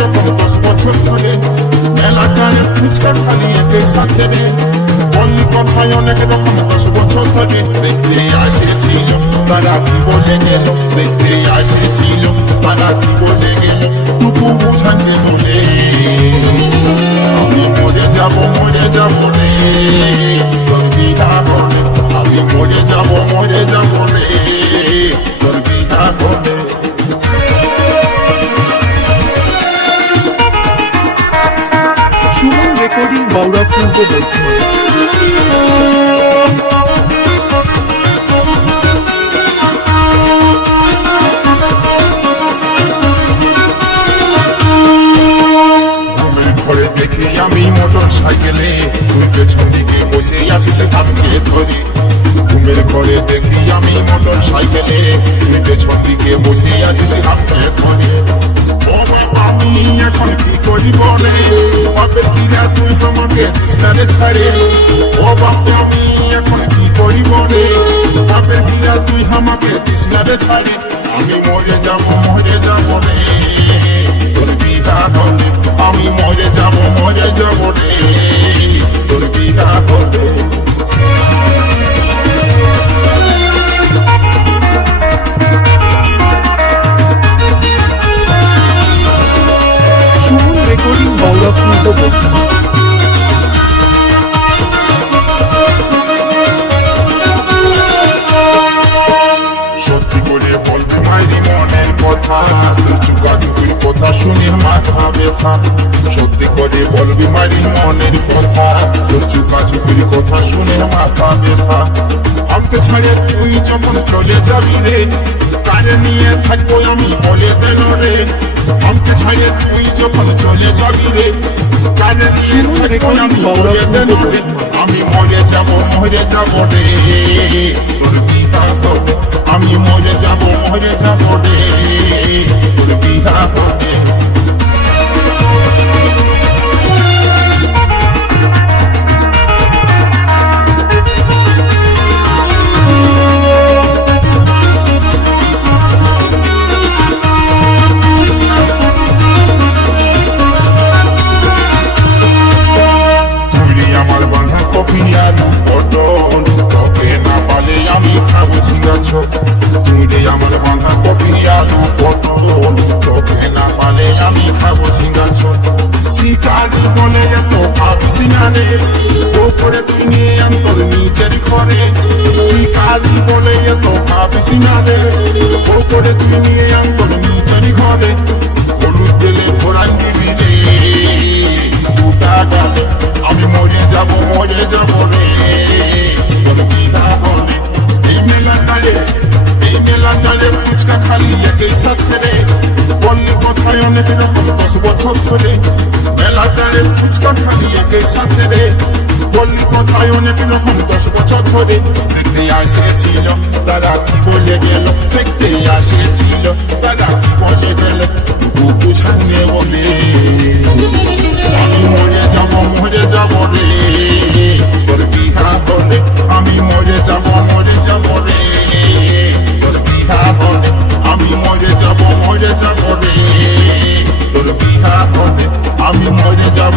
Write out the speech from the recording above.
এরকম 10 বছর ধরে মেলা টানে ফুচকা খালি একের সাথে রে বললি কথায় অনেক রকম 10 বছর ধরে দেখতে আসেছিল তারা কি বলে গেল দেখতে আসেছিল তারা কি বলে গেল টুকু বুঝাতে বলে আমি মরে যাব রে তোর বিধা বলে আমি মরে যাব রে তোর বিধা বলে সুমন রেকর্ডিং বাউরা পূর্ব ঘরে দেখি আমি মোটর সাইকেলে তুই পেছন দিকে বসে আছিস হাতকে ধরে ঘুমের ঘরে দেখি আমি মোটর সাইকেলে তুই পেছন দিকে বসে আছিস হাতকে ধরে ও বাবা আমি এখন কি করি বলে বাপের কিরা তুই আমাকে দিসনারে ছাড়ে ও বাপে আমি এখন কি করি বলে বাপের কিরা তুই আমাকে দিসনারে ছাড়ে আমি মরে যাব রে তোর বিধা হলে আমি মরে যাব রে তোর বিধা হলে সুমন রেকর্ডিং বাউরা পূর্ব সত্যি করে বলতে মাইরি মনের কথা তোর চুকাচুকির কথা শুনে মাথা ব্যথা সত্যি করে বলবি মাইরি মনের কথা তোর চুকাচুকির কথা শুনে মাথা ব্যথা আমাকে ছাড়ে তুই যখন চলে যাবি রে কারে নিয়ে থাকবো আমি বলে দেন রে আমাকে ছাড়ে তুই যখন চলে যাবি রে কারে নিয়ে থাকবো আমি বলে দেন রে আমি মরে যাব রে তোর বিধা হবে আমি মরে যাব রে তোর বিধা হবে আমার বাঁধা কপি আলু পটল তোকে না পালে আমি খাবো ঝিঙ্গাছ তুই রে আমার বাঁধা কপি আলু পটল তোকে না পালে আমি খাবো ঝিঙ্গাছ শিকারি বলে এত ভাবিস না রে ওপরে তুই নিয়ে তোর নিজের ঘরে শিকারি বলে এত ভাবিস না রে ওপরে তুই নিয়ে তোর নিজের ঘরে হলুদ দিলে ঘোরান দিবি রে দুটা গেলে আমি মরে যাব রে তোর বিধা হলে এই মেলা নালে ফুচকা খালি একেই সাথে রে বললি কথায় অনেক রকম 10 বছর ধরে মেলা নালে ফুচকা খালি একেই সাথে রে বললি কথায় অনেক রকম 10 বছর ধরে দেখতে আসেছিল তারা কি বলে গেল দেখতে আসেছিল তারা কি বলে গেল বুঝানে বলে আমি মরে যাব রে তোর বিধা হলে আমি মরে যাব রে তোর বিধা হলে আমি মরে যাব রে তোর বিধা হলে আমি মরে যাব